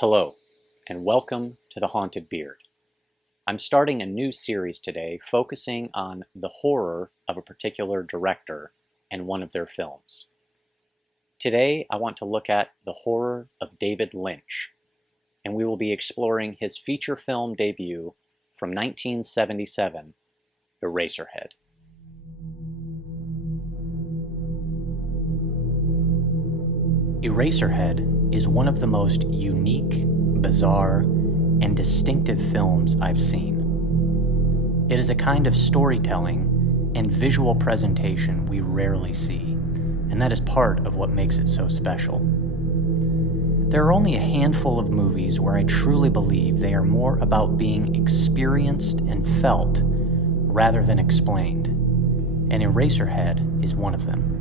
Hello, and welcome to The Haunted Beard. I'm starting a new series today focusing on the horror of a particular director and one of their films. Today, I want to look at the horror of David Lynch, and we will be exploring his feature film debut from 1977, Eraserhead. Eraserhead is one of the most unique, bizarre, and distinctive films I've seen. It is a kind of storytelling and visual presentation we rarely see, and that is part of what makes it so special. There are only a handful of movies where I truly believe they are more about being experienced and felt rather than explained, and Eraserhead is one of them.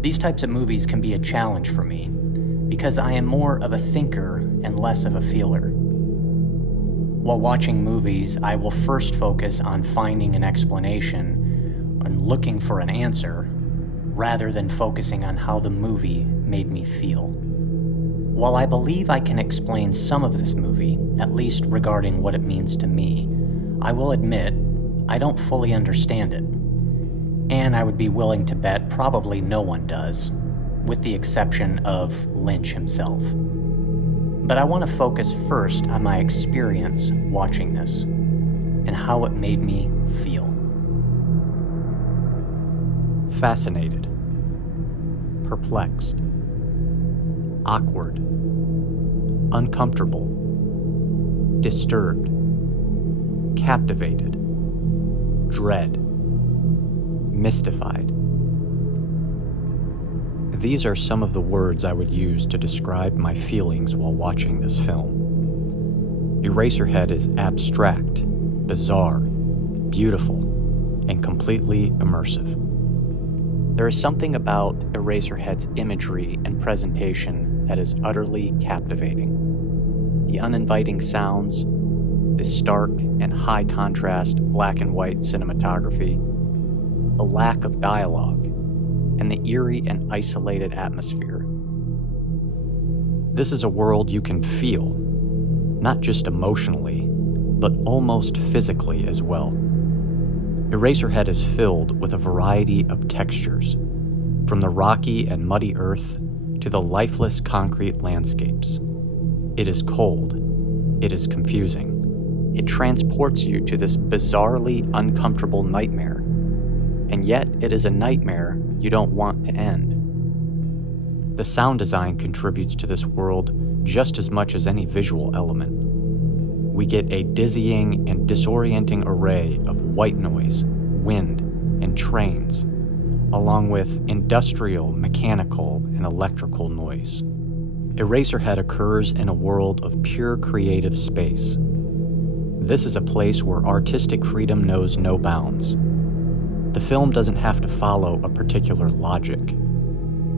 These types of movies can be a challenge for me because I am more of a thinker and less of a feeler. While watching movies, I will first focus on finding an explanation and looking for an answer rather than focusing on how the movie made me feel. While I believe I can explain some of this movie, at least regarding what it means to me, I will admit I don't fully understand it. And I would be willing to bet probably no one does, with the exception of Lynch himself. But I want to focus first on my experience watching this, and how it made me feel. Fascinated. Perplexed. Awkward. Uncomfortable. Disturbed. Captivated. Dread. Mystified. These are some of the words I would use to describe my feelings while watching this film. Eraserhead is abstract, bizarre, beautiful, and completely immersive. There is something about Eraserhead's imagery and presentation that is utterly captivating. The uninviting sounds, the stark and high contrast black and white cinematography, the lack of dialogue, and the eerie and isolated atmosphere. This is a world you can feel, not just emotionally, but almost physically as well. Eraserhead is filled with a variety of textures, from the rocky and muddy earth to the lifeless concrete landscapes. It is cold. It is confusing. It transports you to this bizarrely uncomfortable nightmare. And yet, it is a nightmare you don't want to end. The sound design contributes to this world just as much as any visual element. We get a dizzying and disorienting array of white noise, wind, and trains, along with industrial, mechanical, and electrical noise. Eraserhead occurs in a world of pure creative space. This is a place where artistic freedom knows no bounds. The film doesn't have to follow a particular logic.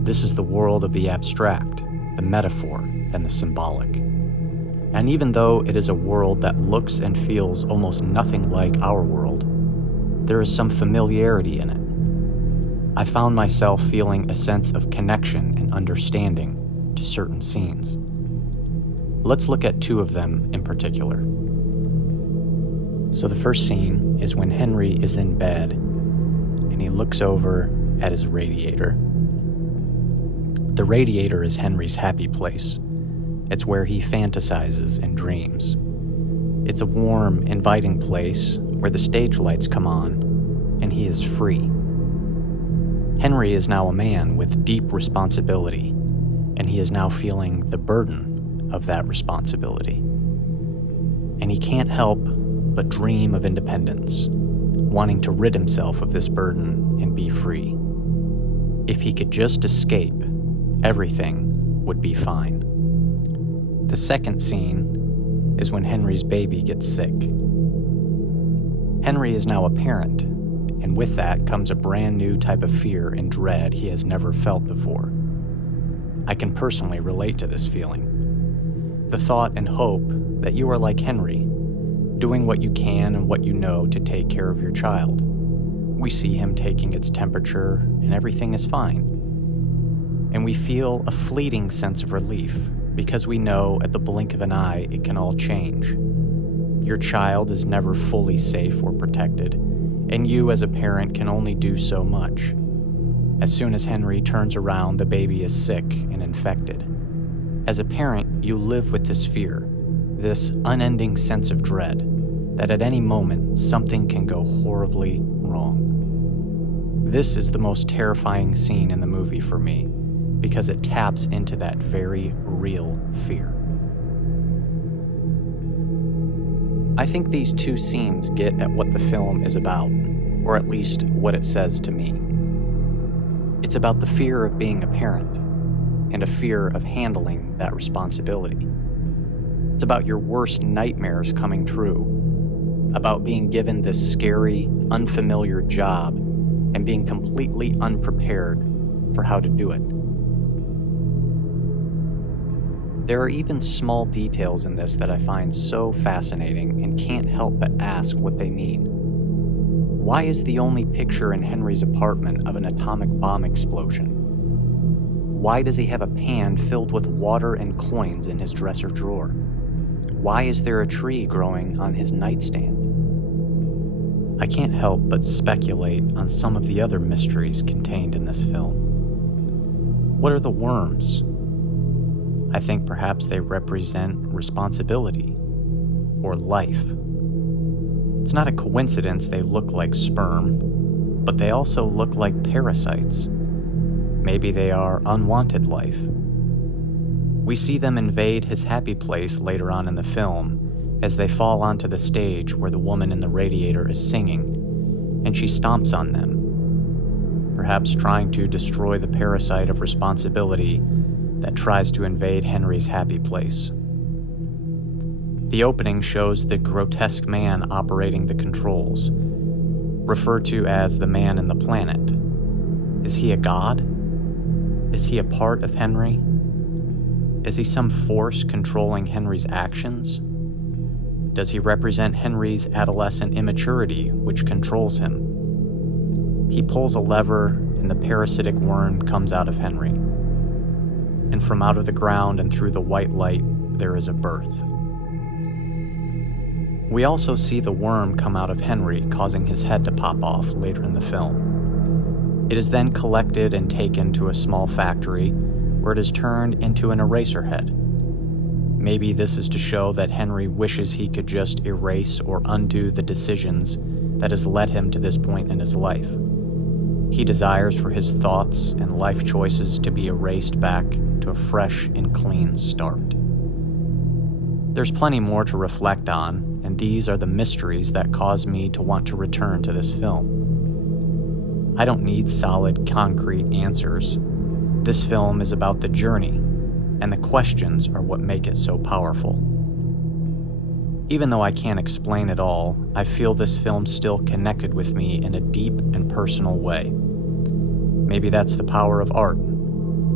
This is the world of the abstract, the metaphor, and the symbolic. And even though it is a world that looks and feels almost nothing like our world, there is some familiarity in it. I found myself feeling a sense of connection and understanding to certain scenes. Let's look at two of them in particular. So the first scene is when Henry is in bed and he looks over at his radiator. The radiator is Henry's happy place. It's where he fantasizes and dreams. It's a warm, inviting place where the stage lights come on and he is free. Henry is now a man with deep responsibility, and he is now feeling the burden of that responsibility. And he can't help but dream of independence, wanting to rid himself of this burden and be free. If he could just escape, everything would be fine. The second scene is when Henry's baby gets sick. Henry is now a parent, and with that comes a brand new type of fear and dread he has never felt before. I can personally relate to this feeling. The thought and hope that you are like Henry, doing what you can and what you know to take care of your child. We see him taking its temperature, and everything is fine. And we feel a fleeting sense of relief because we know at the blink of an eye it can all change. Your child is never fully safe or protected, and you as a parent can only do so much. As soon as Henry turns around, the baby is sick and infected. As a parent, you live with this fear, this unending sense of dread, that at any moment something can go horribly wrong. This is the most terrifying scene in the movie for me, because it taps into that very real fear. I think these two scenes get at what the film is about, or at least what it says to me. It's about the fear of being a parent, and a fear of handling that responsibility. It's about your worst nightmares coming true, about being given this scary, unfamiliar job and being completely unprepared for how to do it. There are even small details in this that I find so fascinating and can't help but ask what they mean. Why is the only picture in Henry's apartment of an atomic bomb explosion? Why does he have a pan filled with water and coins in his dresser drawer? Why is there a tree growing on his nightstand? I can't help but speculate on some of the other mysteries contained in this film. What are the worms? I think perhaps they represent responsibility or life. It's not a coincidence they look like sperm, but they also look like parasites. Maybe they are unwanted life. We see them invade his happy place later on in the film as they fall onto the stage where the woman in the radiator is singing, and she stomps on them, perhaps trying to destroy the parasite of responsibility that tries to invade Henry's happy place. The opening shows the grotesque man operating the controls, referred to as the man in the planet. Is he a god? Is he a part of Henry? Is he some force controlling Henry's actions? Does he represent Henry's adolescent immaturity, which controls him? He pulls a lever, and the parasitic worm comes out of Henry. And from out of the ground and through the white light, there is a birth. We also see the worm come out of Henry, causing his head to pop off later in the film. It is then collected and taken to a small factory, where it is turned into an Eraserhead. Maybe this is to show that Henry wishes he could just erase or undo the decisions that has led him to this point in his life. He desires for his thoughts and life choices to be erased back to a fresh and clean start. There's plenty more to reflect on, and these are the mysteries that cause me to want to return to this film. I don't need solid, concrete answers. This film is about the journey, and the questions are what make it so powerful. Even though I can't explain it all, I feel this film still connected with me in a deep and personal way. Maybe that's the power of art.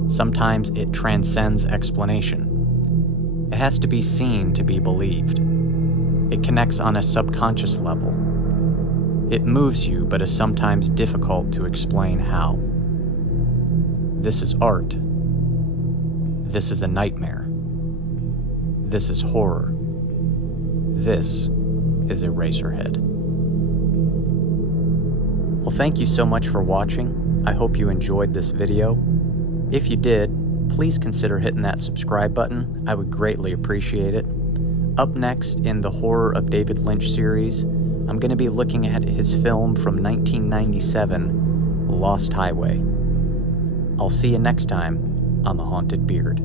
Sometimes it transcends explanation. It has to be seen to be believed. It connects on a subconscious level. It moves you, but is sometimes difficult to explain how. This is art. This is a nightmare. This is horror. This is Eraserhead. Well, thank you so much for watching. I hope you enjoyed this video. If you did, please consider hitting that subscribe button. I would greatly appreciate it. Up next in the Horror of David Lynch series, I'm going to be looking at his film from 1997, Lost Highway. I'll see you next time on The Haunted Beard.